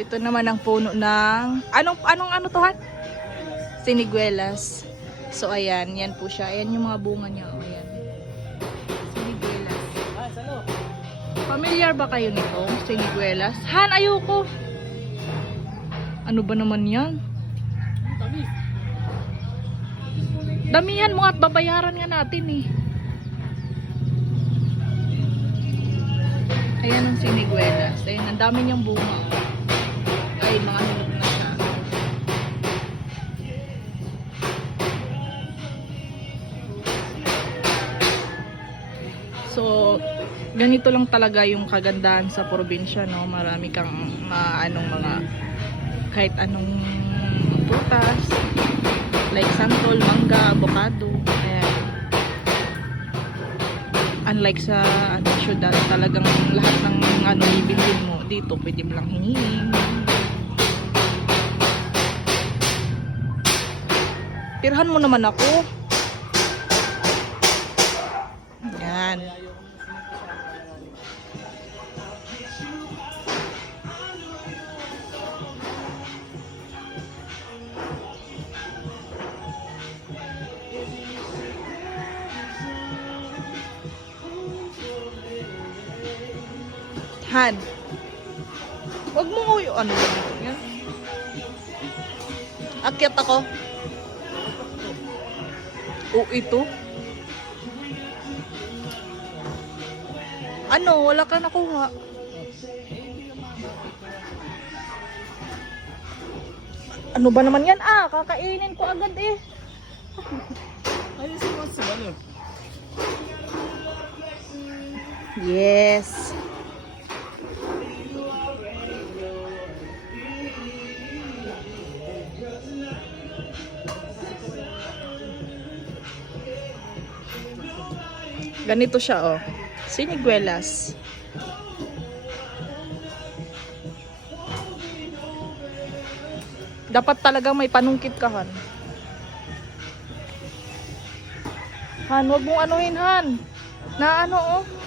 Ito naman ang puno ng... Anong, anong ano to, Han? Siniguelas. So, ayan. Yan po siya. Ayan yung mga bunga niya. O, ayan. Siniguelas. Familiar ba kayo nito? Siniguelas? Han, ayoko. Ano ba naman yan? Damihan mo at babayaran nga natin eh. Ayan ang siniguelas. Ayan, ang dami niyang bunga. Ay, So, ganito lang talaga yung kagandahan sa probinsya, no? Marami kang maanong mga kahit anong prutas like santol, mangga, avocado. Unlike sa ano, syudad, talagang lahat ng ano bibilhin mo dito, pwede mo lang hingin. Tirhan mo naman ako. Han. Huwag mo ko yung ano yan. Akyat ako. O ito. Ano, wala ka nakuha. Ano ba naman yan? Ah, kakainin ko agad eh. Ayusin mo Balo. Yes. Ganito siya oh. Siniguelas. Dapat talagang may panungkit ka, Han. Han, wag mong anuhin, Han. Na ano, oh.